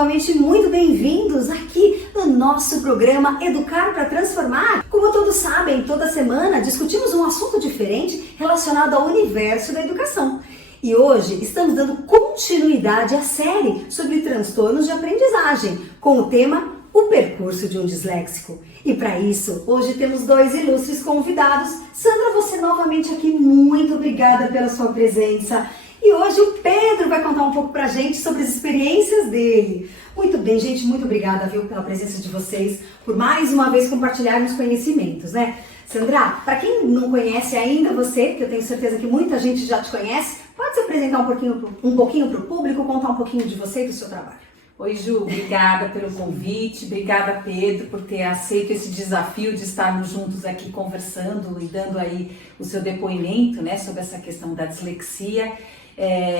novamente muito bem-vindos aqui no nosso programa Educar para Transformar. Como todos sabem, toda semana discutimos um assunto diferente relacionado ao universo da educação. E hoje estamos dando continuidade à série sobre transtornos de aprendizagem, com o tema O Percurso de um Disléxico. E para isso, hoje temos dois ilustres convidados. Sandra, você novamente aqui, muito obrigada pela sua presença. E hoje o Pedro vai contar um pouco pra gente sobre as experiências dele. Muito bem, gente, muito obrigada, viu, pela presença de vocês, por mais uma vez compartilharmos conhecimentos, né? Sandra, para quem não conhece ainda você, que eu tenho certeza que muita gente já te conhece, pode se apresentar um pouquinho pro público, contar um pouquinho de você e do seu trabalho. Oi, Ju, obrigada pelo convite, obrigada, Pedro, por ter aceito esse desafio de estarmos juntos aqui conversando e dando aí o seu depoimento, né, sobre essa questão da dislexia.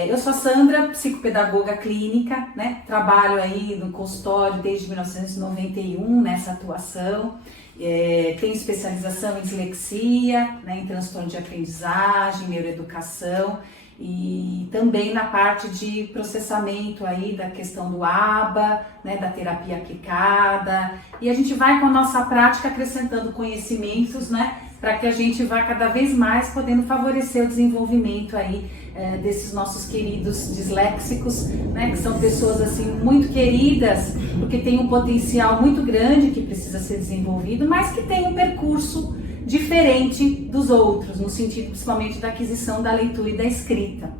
Eu sou a Sandra, psicopedagoga clínica, né? Trabalho aí no consultório desde 1991 nessa atuação. Tenho especialização em dislexia, né? Em transtorno de aprendizagem, neuroeducação e também na parte de processamento aí da questão do ABA, né? Da terapia aplicada. E a gente vai com a nossa prática acrescentando conhecimentos, né? Para que a gente vá cada vez mais podendo favorecer o desenvolvimento aí desses nossos queridos disléxicos, né, que são pessoas assim muito queridas, porque tem um potencial muito grande que precisa ser desenvolvido, mas que tem um percurso diferente dos outros, no sentido principalmente da aquisição da leitura e da escrita.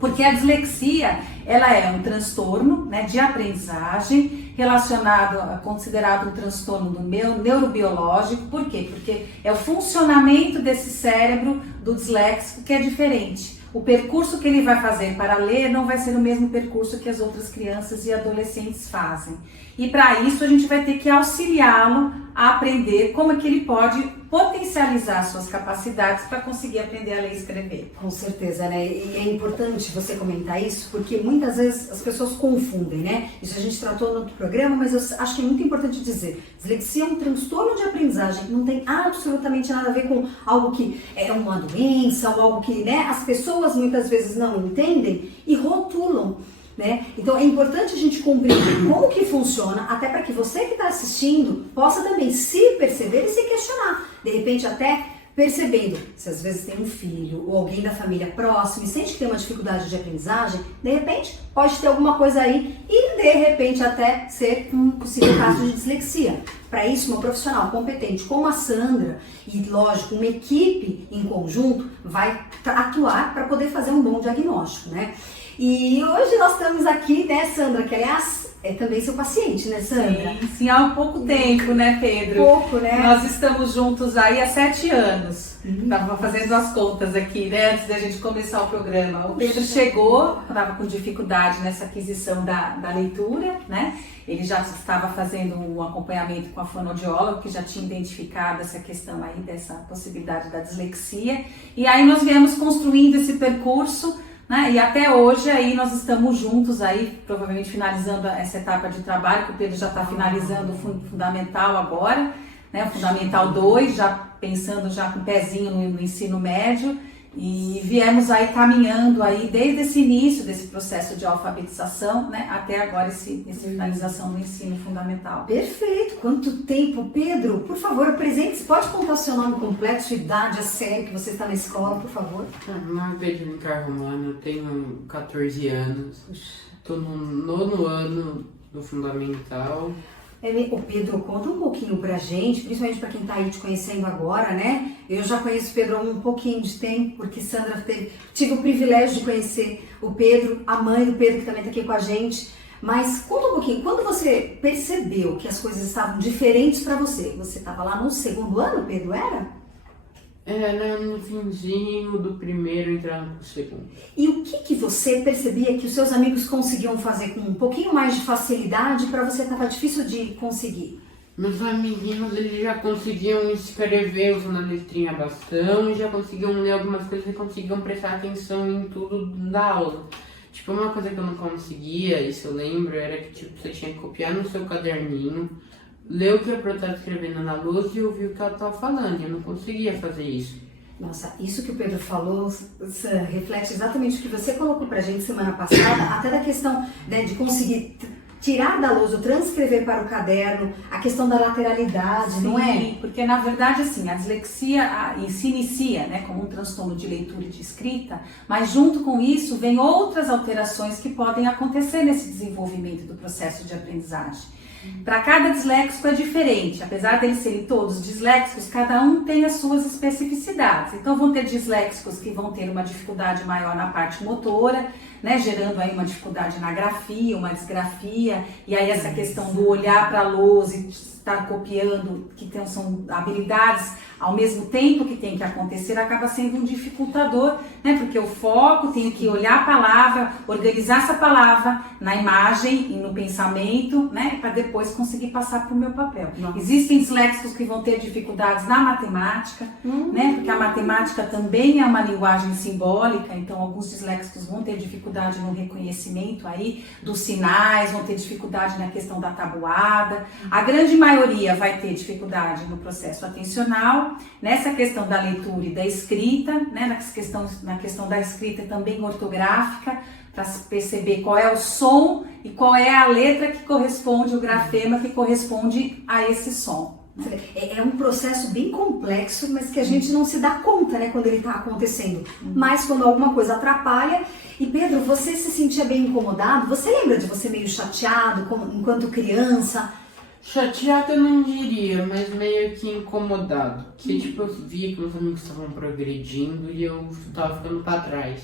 Porque a dislexia, ela é um transtorno, né, de aprendizagem relacionado, considerado um transtorno do neurobiológico. Por quê? Porque é o funcionamento desse cérebro do disléxico que é diferente. O percurso que ele vai fazer para ler não vai ser o mesmo percurso que as outras crianças e adolescentes fazem. E para isso a gente vai ter que auxiliá-lo a aprender como é que ele pode potencializar suas capacidades para conseguir aprender a ler e escrever. Com certeza, né? E é importante você comentar isso, porque muitas vezes as pessoas confundem, né? Isso a gente tratou no outro programa, mas eu acho que é muito importante dizer. Dislexia é um transtorno de aprendizagem, não tem absolutamente nada a ver com algo que é uma doença, ou algo que, né, as pessoas muitas vezes não entendem e rotulam. Né? Então é importante a gente compreender como que funciona, até para que você que está assistindo possa também se perceber e se questionar. De repente até percebendo, se às vezes tem um filho ou alguém da família próximo e sente que tem uma dificuldade de aprendizagem, de repente pode ter alguma coisa aí e de repente até ser um possível caso de dislexia. Para isso, uma profissional competente como a Sandra e, lógico, uma equipe em conjunto vai atuar para poder fazer um bom diagnóstico, né? E hoje nós estamos aqui, né, Sandra, que aliás é também seu paciente, né, Sandra? Sim, há um pouco tempo, né, Pedro? Pouco, né? Nós estamos juntos aí há 7 anos. Estava fazendo as contas aqui, né, antes da gente começar o programa. O Pedro chegou, estava com dificuldade nessa aquisição da leitura, né? Ele já estava fazendo um acompanhamento com a fonoaudióloga, que já tinha identificado essa questão aí, dessa possibilidade da dislexia. E aí nós viemos construindo esse percurso, né? E até hoje aí nós estamos juntos aí, provavelmente finalizando essa etapa de trabalho, que o Pedro já está finalizando o fundamental agora, né? O fundamental 2, já pensando já com o pezinho no ensino médio, e viemos aí caminhando aí desde esse início desse processo de alfabetização, né, até agora essa finalização do ensino fundamental. Perfeito! Quanto tempo! Pedro, por favor, apresente-se. Pode contar o seu nome completo, sua idade, a série que você está na escola, por favor? Meu nome é Pedro Ricardo Romano, eu tenho 14 anos, estou no 9º ano do fundamental. O Pedro, conta um pouquinho pra gente, principalmente pra quem tá aí te conhecendo agora, né? Eu já conheço o Pedro há um pouquinho de tempo, porque Sandra tive o privilégio de conhecer o Pedro, a mãe do Pedro, que também tá aqui com a gente. Mas conta um pouquinho, quando você percebeu que as coisas estavam diferentes pra você? Você tava lá no 2º ano, Pedro, era? Era no finzinho do primeiro, entrando pro 2º. E o que você percebia que os seus amigos conseguiam fazer com um pouquinho mais de facilidade para você estava difícil de conseguir? Meus amiguinhos, eles já conseguiam escrever usando a letrinha bastão, já conseguiam ler algumas coisas e conseguiam prestar atenção em tudo da aula. Tipo, uma coisa que eu não conseguia, isso eu lembro, era que tipo, você tinha que copiar no seu caderninho, ler o que a professora estava escrevendo na lousa e ouvir o que ela estava falando. Eu não conseguia fazer isso. Nossa, isso que o Pedro falou reflete exatamente o que você colocou pra gente semana passada, até da questão, né, de conseguir tirar da lousa, transcrever para o caderno, a questão da lateralidade, Sim, não é? Porque na verdade assim, a dislexia se inicia, né, como um transtorno de leitura e de escrita, mas junto com isso vem outras alterações que podem acontecer nesse desenvolvimento do processo de aprendizagem. Para cada disléxico é diferente, apesar deles serem todos disléxicos, cada um tem as suas especificidades. Então vão ter disléxicos que vão ter uma dificuldade maior na parte motora, né, gerando aí uma dificuldade na grafia, uma disgrafia, e aí essa questão do olhar para a lousa e estar copiando, que são habilidades ao mesmo tempo que tem que acontecer, acaba sendo um dificultador, né, porque eu foco, tenho que olhar a palavra, organizar essa palavra na imagem e no pensamento, né, para depois conseguir passar para o meu papel. Nossa. Existem disléxicos que vão ter dificuldades na matemática, né, porque a matemática também é uma linguagem simbólica, então alguns disléxicos vão ter dificuldade no reconhecimento aí dos sinais, vão ter dificuldade na questão da tabuada. A grande maioria vai ter dificuldade no processo atencional, nessa questão da leitura e da escrita, né, na questão da escrita também ortográfica, para perceber qual é o som e qual é a letra que corresponde, o grafema que corresponde a esse som. É um processo bem complexo, mas que a gente não se dá conta, né, quando ele está acontecendo. Mas quando alguma coisa atrapalha. E Pedro, você se sentia bem incomodado? Você lembra de você meio chateado enquanto criança? Chateado eu não diria, mas meio que incomodado. Porque tipo, eu via que meus amigos estavam progredindo e eu tava ficando pra trás.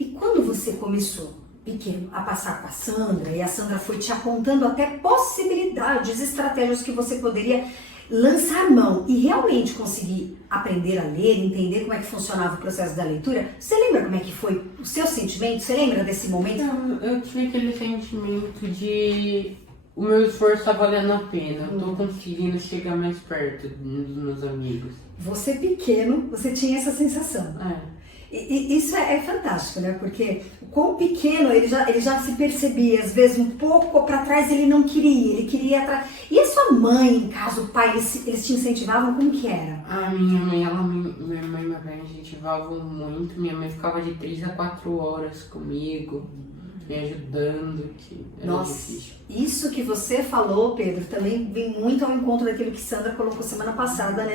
E quando você começou, pequeno, a passar com a Sandra, e a Sandra foi te apontando até possibilidades, estratégias que você poderia lançar mão e realmente conseguir aprender a ler, entender como é que funcionava o processo da leitura, você lembra como é que foi o seu sentimento? Você lembra desse momento? Eu tive aquele sentimento de o meu esforço tá valendo a pena, eu tô conseguindo chegar mais perto dos meus amigos. Você pequeno, você tinha essa sensação. E isso é fantástico, né? Porque o quão pequeno ele já se percebia, às vezes um pouco para trás ele não queria, ele queria atrás. E a sua mãe, em caso, o pai, eles te incentivavam, como que era? A minha mãe e meu pai me incentivavam muito, minha mãe ficava de 3 a 4 horas comigo, me ajudando, que era difícil. Isso que você falou, Pedro, também vem muito ao encontro daquilo que Sandra colocou semana passada,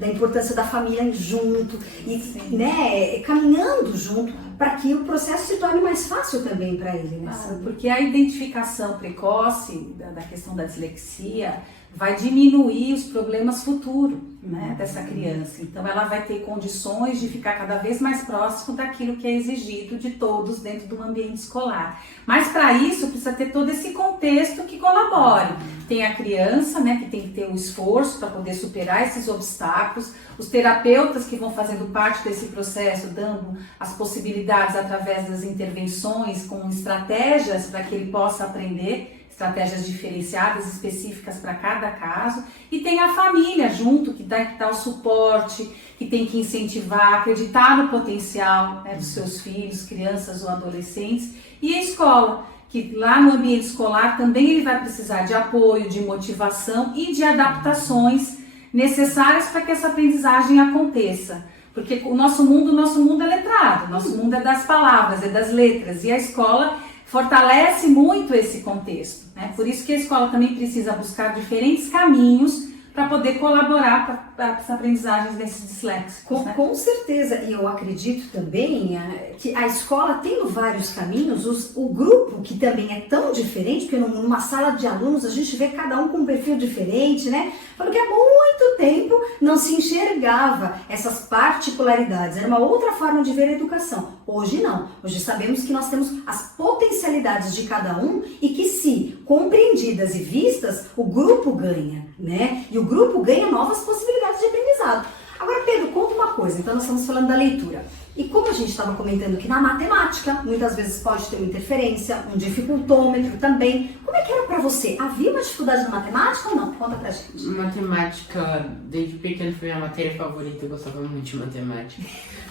da importância da família junto, e né, caminhando junto, para que o processo se torne mais fácil também para ele. Né? Porque a identificação precoce da questão da dislexia vai diminuir os problemas futuros, né, dessa criança. Então ela vai ter condições de ficar cada vez mais próximo daquilo que é exigido de todos dentro do ambiente escolar. Mas para isso precisa ter todo esse contexto que colabore. Tem a criança, né, que tem que ter o esforço para poder superar esses obstáculos, os terapeutas que vão fazendo parte desse processo, dando as possibilidades através das intervenções com estratégias para que ele possa aprender, estratégias diferenciadas, específicas para cada caso, e tem a família junto, que dá o suporte, que tem que incentivar, acreditar no potencial, né, dos seus filhos, crianças ou adolescentes, e a escola, que lá no ambiente escolar também ele vai precisar de apoio, de motivação e de adaptações necessárias para que essa aprendizagem aconteça. Porque o nosso mundo é letrado, o nosso mundo é das palavras, é das letras, e a escola fortalece muito esse contexto, né? Por isso que a escola também precisa buscar diferentes caminhos para poder colaborar para as aprendizagens desses disléxicos. Né? Com certeza, e eu acredito também que a escola tendo vários caminhos, o grupo que também é tão diferente, porque numa sala de alunos a gente vê cada um com um perfil diferente, né? Porque há muito tempo não se enxergava essas particularidades, era uma outra forma de ver a educação. Hoje não, hoje sabemos que nós temos as potencialidades de cada um e que se compreendidas e vistas, o grupo ganha, né? E o grupo ganha novas possibilidades de aprendizado. Agora, Pedro, conta uma coisa. Então, nós estamos falando da leitura. E como a gente estava comentando que na matemática, muitas vezes pode ter uma interferência, um dificultômetro também. Como é que era pra você? Havia uma dificuldade na matemática ou não? Conta pra gente. Matemática, desde pequeno, foi a minha matéria favorita. Eu gostava muito de matemática.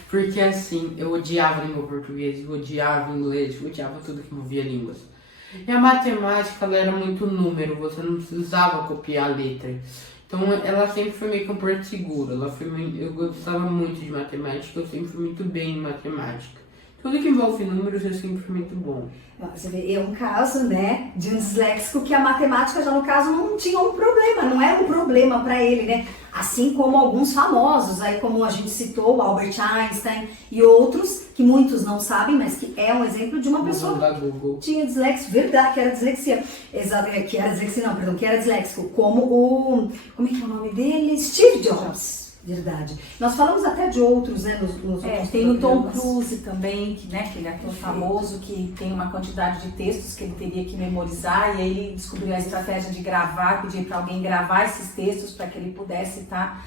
Porque, assim, eu odiava a língua portuguesa, eu odiava inglês, eu odiava tudo que envolvia línguas. E a matemática, ela era muito número, você não precisava copiar a letra. Então ela sempre foi meio que um porto seguro. Eu gostava muito de matemática, eu sempre fui muito bem em matemática. Tudo que envolve números é sempre muito bom. Você vê, é um caso, né, de um disléxico que a matemática já no caso não tinha um problema, não era um problema para ele, né? Assim como alguns famosos, aí como a gente citou, o Albert Einstein e outros, que muitos não sabem, mas que é um exemplo de uma pessoa que tinha dislexia, verdade, que era dislexia. Exato, que era dislexia, não, perdão, que era disléxico, como como é que é o nome dele? Steve Jobs. Verdade. Nós falamos até de outros, né, nos outros tem o Tom programas. Cruise também, que ele é ator famoso, que tem uma quantidade de textos que ele teria que memorizar, e aí ele descobriu a estratégia de gravar, pedir para alguém gravar esses textos para que ele pudesse estar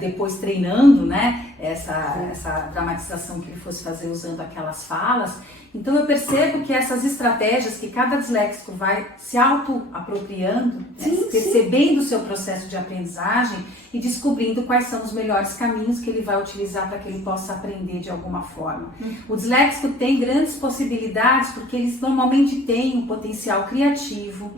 depois treinando, né, essa dramatização que ele fosse fazer usando aquelas falas. Então eu percebo que essas estratégias que cada disléxico vai se auto-apropriando, percebendo o seu processo de aprendizagem e descobrindo quais são os melhores caminhos que ele vai utilizar para que ele possa aprender de alguma forma. O disléxico tem grandes possibilidades porque eles normalmente têm um potencial criativo,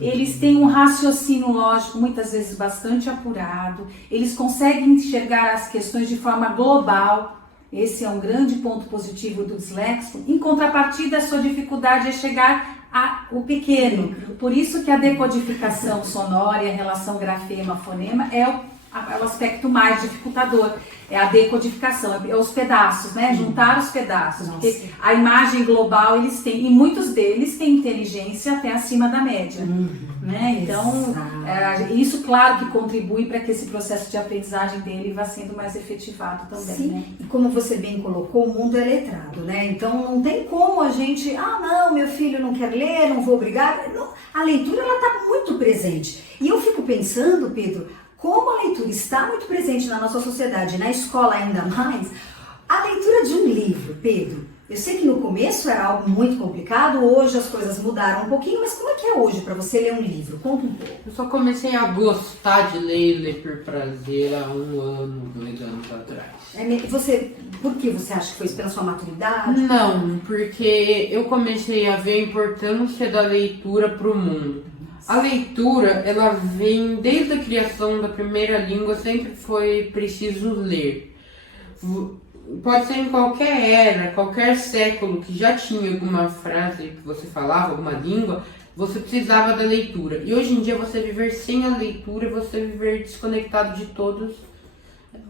eles têm um raciocínio lógico muitas vezes bastante apurado, eles conseguem enxergar as questões de forma global. Esse é um grande ponto positivo do disléxico. Em contrapartida, a sua dificuldade é chegar ao pequeno. Por isso que a decodificação sonora e a relação grafema-fonema é o aspecto mais dificultador. É a decodificação, é os pedaços, né? Juntar os pedaços. Nossa. Porque a imagem global eles têm, e muitos deles têm inteligência até acima da média. Né? Então, isso claro que contribui para que esse processo de aprendizagem dele vá sendo mais efetivado também. Sim, né? e como você bem colocou, o mundo é letrado, né? Então não tem como a gente, não, meu filho não quer ler, não vou obrigar. Não, a leitura ela está muito presente. E eu fico pensando, Pedro, como a leitura está muito presente na nossa sociedade, na escola ainda mais, a leitura de um livro, Pedro. Eu sei que no começo era algo muito complicado, hoje as coisas mudaram um pouquinho, mas como é que é hoje para você ler um livro? Conta um pouco. Eu só comecei a gostar de ler por prazer há 1 ano, 2 anos atrás. Por que você acha que foi isso pela sua maturidade? Não, porque eu comecei a ver a importância da leitura para o mundo. A leitura, ela vem desde a criação da primeira língua, sempre foi preciso ler. Pode ser em qualquer era, qualquer século que já tinha alguma frase que você falava, alguma língua, você precisava da leitura. E hoje em dia você viver sem a leitura, você viver desconectado de todos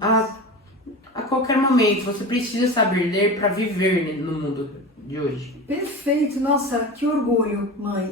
a qualquer momento. Você precisa saber ler para viver no mundo de hoje. Perfeito, nossa, que orgulho, mãe.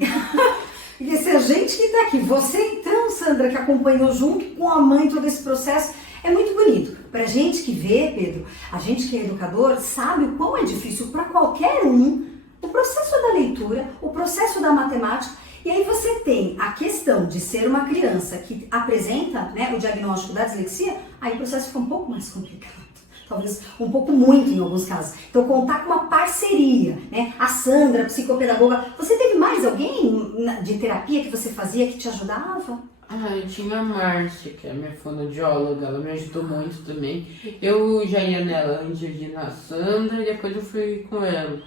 Porque se a gente que está aqui, você então, Sandra, que acompanhou junto com a mãe todo esse processo, é muito bonito. Pra gente que vê, Pedro, a gente que é educador, sabe o quão é difícil para qualquer um o processo da leitura, o processo da matemática. E aí você tem a questão de ser uma criança que apresenta, né, o diagnóstico da dislexia, aí o processo fica um pouco mais complicado. Talvez um pouco muito em alguns casos. Então contar com uma parceria, né? A Sandra, psicopedagoga. Você teve mais alguém de terapia que você fazia que te ajudava? Eu tinha a Márcia, que é a minha fonoaudióloga, ela me ajudou muito também. Eu já ia nela antes de ir na Sandra e depois eu fui com ela.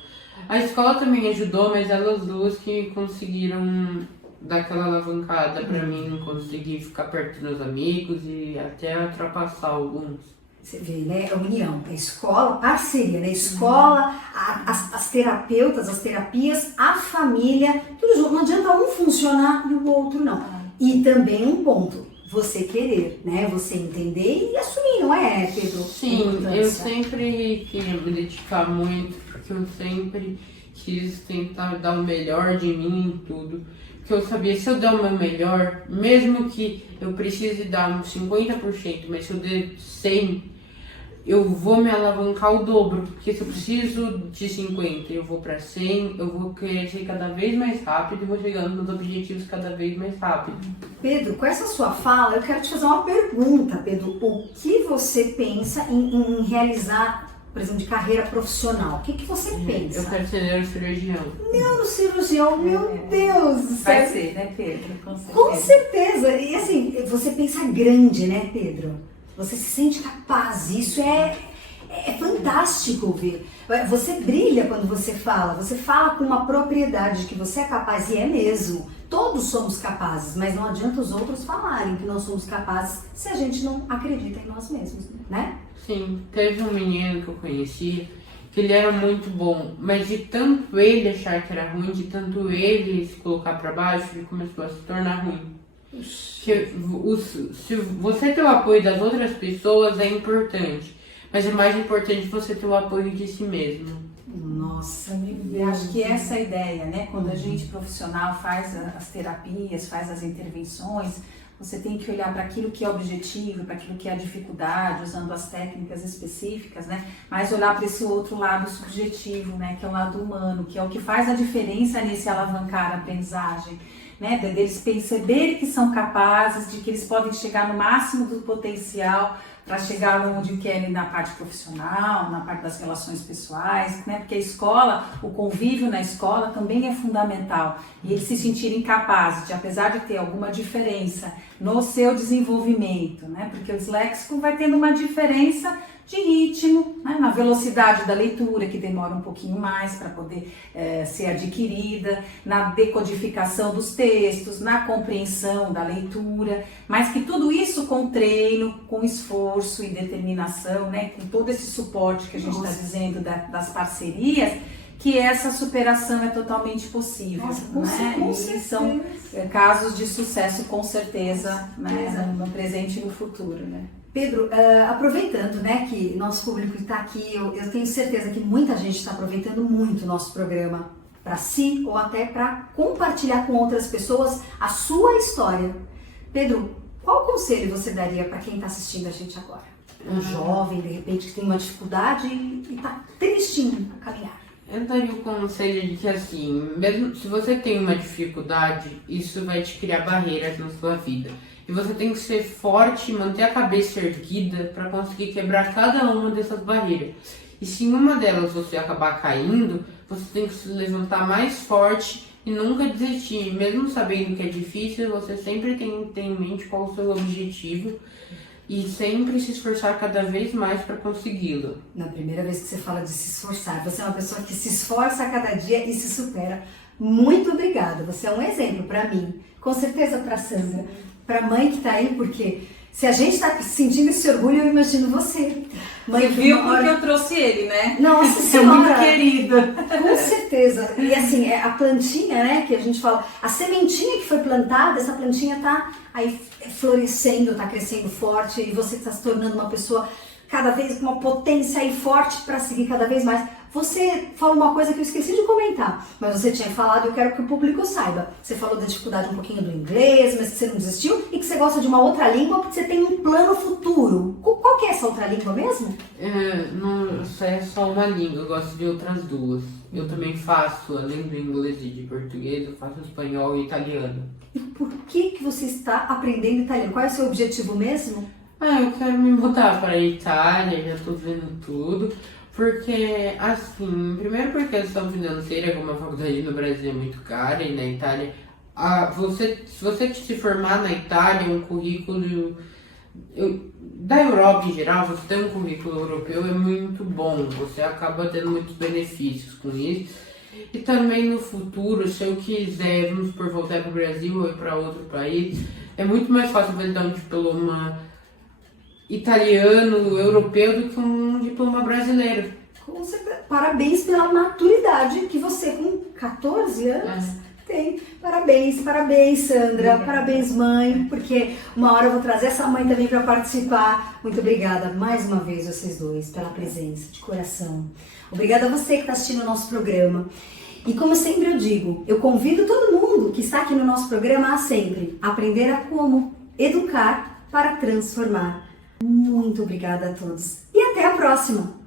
A escola também ajudou, mas elas duas que conseguiram dar aquela alavancada pra mim, conseguir ficar perto dos amigos e até ultrapassar alguns. Você vê, né? A união, a escola, parceria, né? A escola, as terapeutas, as terapias, a família, tudo junto. Não adianta um funcionar e o outro não. E também um ponto, você querer, né? Você entender e assumir, não é, Pedro? Sim, eu sempre queria me dedicar muito, porque eu sempre quis tentar dar o melhor de mim em tudo. Porque eu sabia, se eu der o meu melhor, mesmo que eu precise dar uns 50%, mas se eu der 100%, eu vou me alavancar o dobro. Porque se eu preciso de 50% eu vou para 100%, eu vou crescer cada vez mais rápido e vou chegando nos objetivos cada vez mais rápido. Pedro, com essa sua fala, eu quero te fazer uma pergunta, Pedro. O que você pensa em realizar, por exemplo, de carreira profissional? O que você pensa? Eu quero ser neurocirurgião. Neurocirurgião, meu Deus do céu. Vai ser, né, Pedro? Com certeza. Com certeza. E assim, você pensa grande, né, Pedro? Você se sente capaz. Isso é fantástico ver. Você brilha quando você fala com uma propriedade de que você é capaz, e é mesmo. Todos somos capazes, mas não adianta os outros falarem que não somos capazes se a gente não acredita em nós mesmos, né? Sim, teve um menino que eu conheci que ele era muito bom, mas de tanto ele achar que era ruim, de tanto ele se colocar para baixo, ele começou a se tornar ruim. Se você ter o apoio das outras pessoas é importante, mas é mais importante você ter o apoio de si mesmo. Nossa, eu acho que essa é a ideia, né? Quando a gente profissional faz as terapias, faz as intervenções, você tem que olhar para aquilo que é objetivo, para aquilo que é a dificuldade, usando as técnicas específicas, né? Mas olhar para esse outro lado subjetivo, né? Que é o lado humano, que é o que faz a diferença nesse alavancar a aprendizagem, né? Deles perceberem que são capazes, de que eles podem chegar no máximo do potencial para chegar onde querem na parte profissional, na parte das relações pessoais, né? Porque a escola, o convívio na escola também é fundamental. E eles se sentirem capazes de, apesar de ter alguma diferença no seu desenvolvimento, né? Porque o disléxico vai tendo uma diferença de ritmo, né? Na velocidade da leitura, que demora um pouquinho mais para poder ser adquirida, na decodificação dos textos, na compreensão da leitura, mas que tudo isso com treino, com esforço e determinação, né? Com todo esse suporte que a gente está dizendo das parcerias, que essa superação é totalmente possível. Nossa, com e certeza. São casos de sucesso com certeza, né? No presente e no futuro, né? Pedro, aproveitando, né, que nosso público está aqui, eu tenho certeza que muita gente está aproveitando muito o nosso programa para si ou até para compartilhar com outras pessoas a sua história. Pedro, qual conselho você daria para quem está assistindo a gente agora? Um jovem, de repente, que tem uma dificuldade e está tristinho a caminhar. Eu daria o conselho de que, assim, mesmo se você tem uma dificuldade, isso vai te criar barreiras na sua vida. E você tem que ser forte, manter a cabeça erguida para conseguir quebrar cada uma dessas barreiras. E se em uma delas você acabar caindo, você tem que se levantar mais forte e nunca desistir. Mesmo sabendo que é difícil, você sempre tem em mente qual é o seu objetivo e sempre se esforçar cada vez mais para consegui-lo. Na primeira vez que você fala de se esforçar, você é uma pessoa que se esforça a cada dia e se supera. Muito obrigada, você é um exemplo para mim, com certeza para Sandra, para a mãe que está aí, porque se a gente está sentindo esse orgulho, eu imagino você. Mãe, viu porque eu trouxe ele, né? Nossa É Senhora! muito querida. Com certeza. E assim, a plantinha, né, que a gente fala, a sementinha que foi plantada, essa plantinha tá aí florescendo, tá crescendo forte e você está se tornando uma pessoa cada vez com uma potência aí forte para seguir cada vez mais. Você falou uma coisa que eu esqueci de comentar, mas você tinha falado e eu quero que o público saiba. Você falou da dificuldade um pouquinho do inglês, mas que você não desistiu e que você gosta de uma outra língua porque você tem um plano futuro. Qual que é essa outra língua mesmo? Não, isso é só uma língua, eu gosto de outras duas. Eu também faço, além do inglês e de português, eu faço espanhol e italiano. E por que você está aprendendo italiano? Qual é o seu objetivo mesmo? Eu quero me mudar para a Itália, já tô vendo tudo. Porque, assim, primeiro porque a questão financeira, como a faculdade no Brasil é muito cara e na Itália, se você se formar na Itália, um currículo da Europa em geral, você tem um currículo europeu é muito bom, você acaba tendo muitos benefícios com isso. E também no futuro, se eu quiser, vamos por voltar para o Brasil ou ir para outro país, é muito mais fácil validar um diploma italiano, europeu, do que um diploma brasileiro. Parabéns pela maturidade que você, com 14 anos, tem. Parabéns, Sandra. Obrigada. Parabéns, mãe, porque uma hora eu vou trazer essa mãe também para participar. Muito obrigada mais uma vez, vocês dois, pela presença, de coração. Obrigada a você que está assistindo o nosso programa. E como sempre eu digo, eu convido todo mundo que está aqui no nosso programa a sempre aprender a como educar para transformar. Muito obrigada a todos e até a próxima!